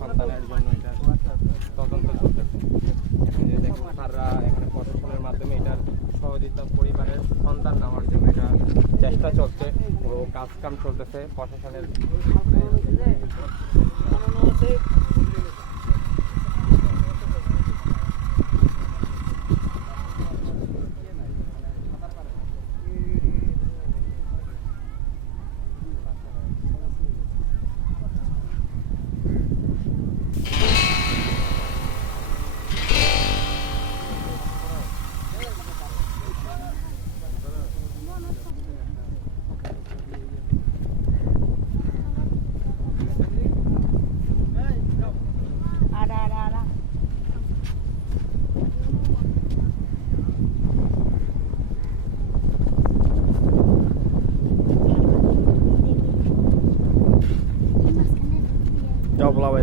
সন্তানের তদন্ত চলতেছে। দেখুন স্যাররা এখানে প্রশাসনের মাধ্যমে এটার সহযোগিতা পরিবারের সন্তান নেওয়ার জন্য এটা চেষ্টা চলছে ও কাজ কাম চলতেছে প্রশাসনের।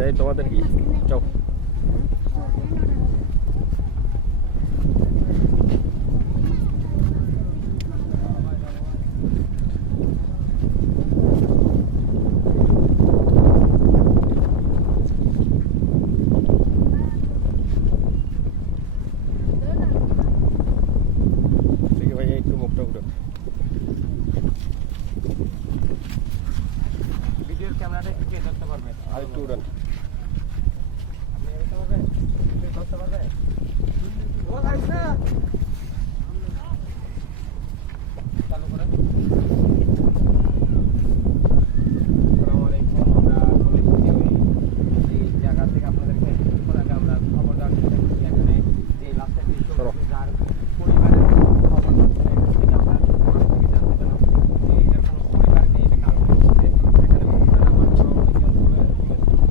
যাও বলা ভাই এই তোমাদের কি যাও ঠিক আছে ভাই একটু মুখটা উঠো ভিডিওর ক্যামেরাটা একটু কে ধরতে পারবে আর একটু উড়ান আপনি ধরতে পারবেন কেউ ধরতে পারবে চালু করেন আসসালামু আলাইকুম আমরা বলেছি যে ওই এই জায়গা থেকে আপনাদেরকে কিছুক্ষণ আগে আমরা খবর দেওয়ার চেষ্টা করছি এখানে যে লাস্টের দৃশ্য চলো। যার পরিবারের খবর পাচ্ছি না, এটা থেকে আমরা ঘরে থেকে জানতে পেলাম যে এটার কোনো পরিবার নেই এটা কারণ হচ্ছে এখানে বন্ধুরা নামাজ পড়া অনেকজন করে-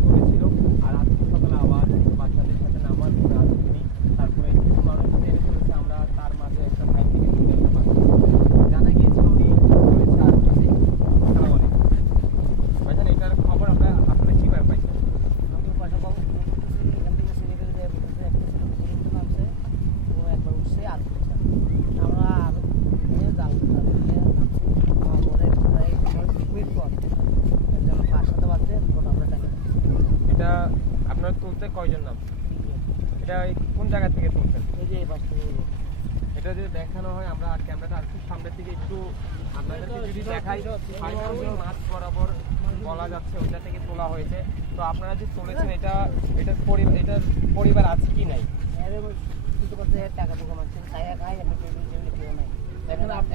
করেছিল আর আজকে সকালে আবার বাচ্চাদের সাথে নামাজ পড়ে আসেনি তারপরে কিছু মানুষ জেনে ফেলেছে আমরা তার মাঝে একটা ভাই থেকে শুনে একটা বাচ্চা জানা গিয়েছিল উনি রয়েছে আর কাছে আসসালামু আলাইকুম ভাইজান এটার খবর আমরা আপনারা কীভাবে পাইছেন আমি পয়সা পাবো ফোন করতেছি এখান থেকে সিনেকে যে বলতেছে একটা ছিল উপরে নামছে ও একবার উঠছে আর উঠছে আমরা আরও নিয়ে জাল জাল নিয়ে নামছি আমার বলে প্রায় মিনিট পর যেন পাঁচ সাথে বাজছে তখন আমরা টাকা এটা আপনারা তুলতে কয়জন নাম? এটা কোন জায়গা থেকে তুলছেন? এই যে পাশ থেকে এটা যদি দেখানো হয় আমরা ক্যামেরাটা আর একটু সামনের থেকে একটু আপনাদেরকে যদি দেখাই মাছ বরাবর বলা যাচ্ছে ওইটা থেকে তোলা হয়েছে। তো আপনারা যে তুলেছেন এটা এটার পরিবার এটার পরিবার আছে কি নাই? টাকা পোকা খাইয়া খাই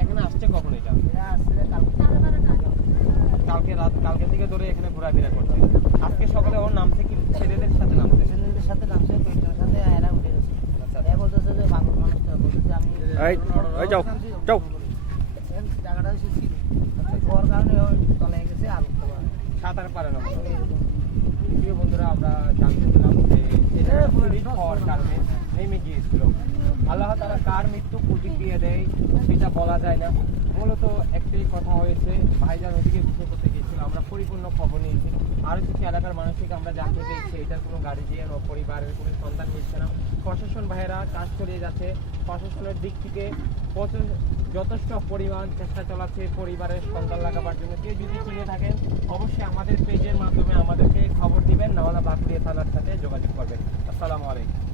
এখানে আসছে কখন এটা? এটা কালকে। কালকে রাত কালকে থেকে ধরে এখানে ঘোরাফেরা করছে। এই, এই যাও, যাও। ছিল কারণে ও তলায় গেছে আর সাঁতার পারে না। প্রিয় বন্ধুরা আমরা জানতে পেলাম যে এটা কারণে নেমে গিয়েছিল। আল্লাহ তারা কার মৃত্যু প্রতিক্রিয়া দেয় সেটা বলা যায় না। মূলত একটাই কথা হয়েছে, ভাইজান ওদিকে বিষয় করতে গিয়েছিল। আমরা পরিপূর্ণ খবর নিয়েছি। আরও কিছু এলাকার মানুষকে আমরা জানতে পেরেছি, এটার কোনো দিয়ে ও পরিবারের কোনো সন্তান মিলছে না। প্রশাসন ভাইয়েরা কাজ চালিয়ে যাচ্ছে। প্রশাসনের দিক থেকে যথেষ্ট পরিমাণ চেষ্টা চালাচ্ছে পরিবারের সন্তান লাগাবার জন্য। কেউ যদি চিনে থাকেন, অবশ্যই আমাদের পেজের মাধ্যমে আমাদেরকে খবর দিবেন। নাহলে বাঁকুড়িয়া থানার সাথে যোগাযোগ করবেন। আসসালামু আলাইকুম।